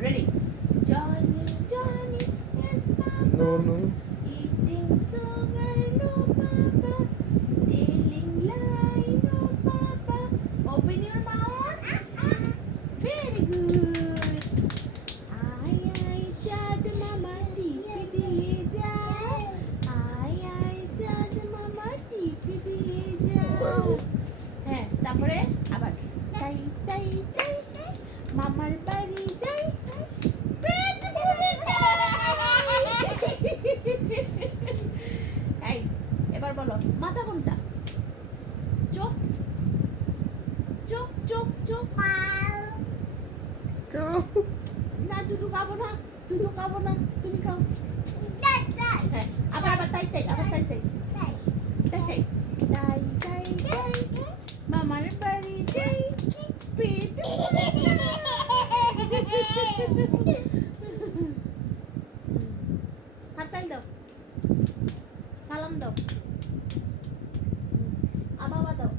Ready? Johnny, Johnny, yes, Mama. No, no. আবার তাই তাই তাই তাই মামার বাড়ি যাই। এই এবার বলো মাথা কোনটা? চোখ? চোখ চোখ চোখ। না দুধু খাব না দুধু খাব না তুমি খাও। salam daw. Salam daw. Abawa daw.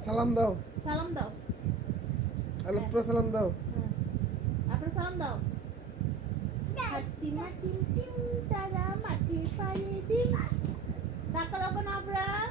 Salam daw. Ya. Salam daw. Alam pra salam daw. Apa salam daw? Hati mati tim, tada mati payidin. tim. Tak kalau kenapa?